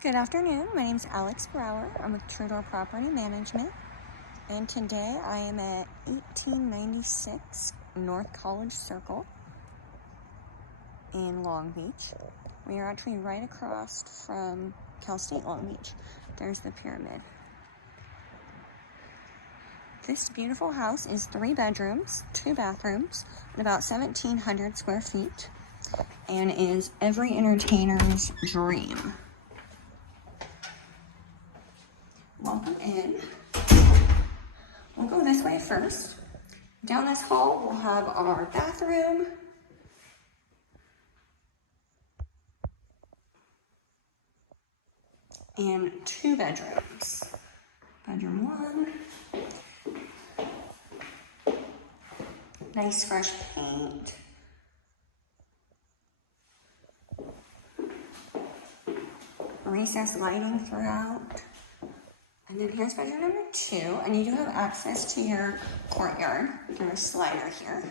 Good afternoon, my name is Alex Brower. I'm with TrueDoor Property Management, and today I am at 1896 North College Circle in Long Beach. We are actually right across from Cal State Long Beach. There's the pyramid. This beautiful house is 3 bedrooms, 2 bathrooms, and about 1,700 square feet, and is every entertainer's dream. Welcome in. We'll go this way first. Down this hall, we'll have our bathroom. And 2 bedrooms. Bedroom 1. Nice fresh paint. Recessed lighting throughout. And then here's bedroom number 2, and you do have access to your courtyard through a slider here.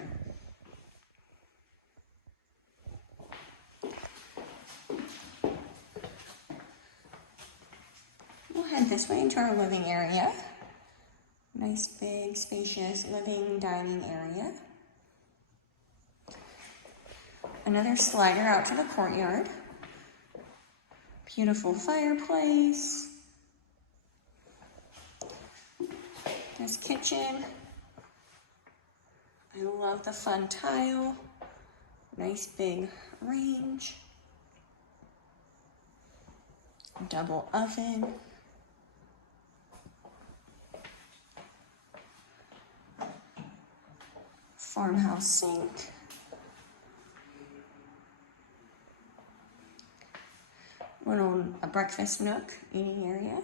We'll head this way into our living area. Nice big spacious living dining area. Another slider out to the courtyard. Beautiful fireplace. This kitchen. I love the fun tile. Nice big range. Double oven. Farmhouse sink. A breakfast nook, eating area.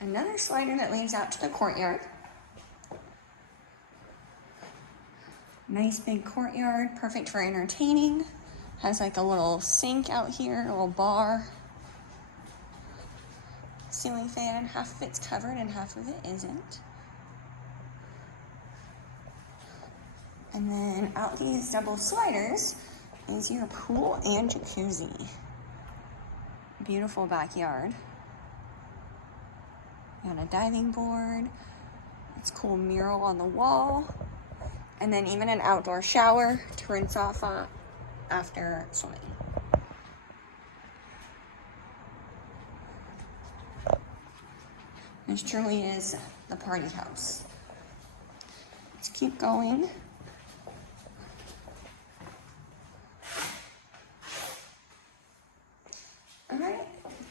Another slider that leads out to the courtyard. Nice big courtyard, perfect for entertaining. Has like a little sink out here, a little bar. Ceiling fan, half of it's covered and half of it isn't. And then out these double sliders is your pool and jacuzzi. Beautiful backyard. Got a diving board. It's a cool mural on the wall. And then even an outdoor shower to rinse off after swimming. This truly is the party house. Let's keep going. Alright,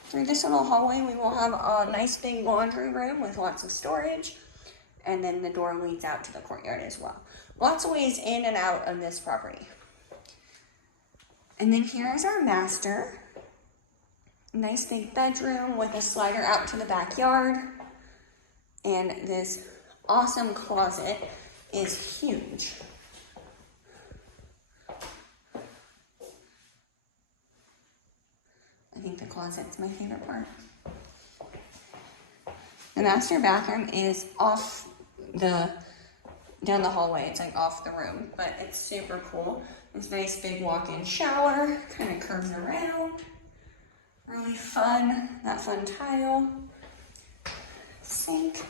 through this little hallway we will have a nice big laundry room with lots of storage. And then the door leads out to the courtyard as well. Lots of ways in and out of this property. And then here is our master. Nice big bedroom with a slider out to the backyard. And this awesome closet is huge. I think the closet's my favorite part. The master bathroom is down the hallway. It's like off the room, but it's super cool. This nice big walk-in shower, kind of curves around. Really fun, that fun tile. Sink.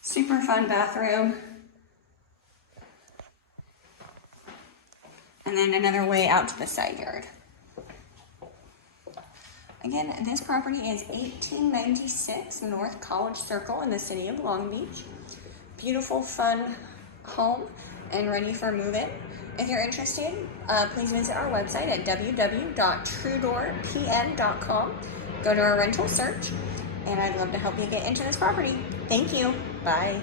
Super fun bathroom. And then another way out to the side yard. Again, this property is 1896 North College Circle in the city of Long Beach. Beautiful, fun home and ready for move-in. If you're interested, please visit our website at www.truedoorpn.com. Go to our rental search, and I'd love to help you get into this property. Thank you. Bye.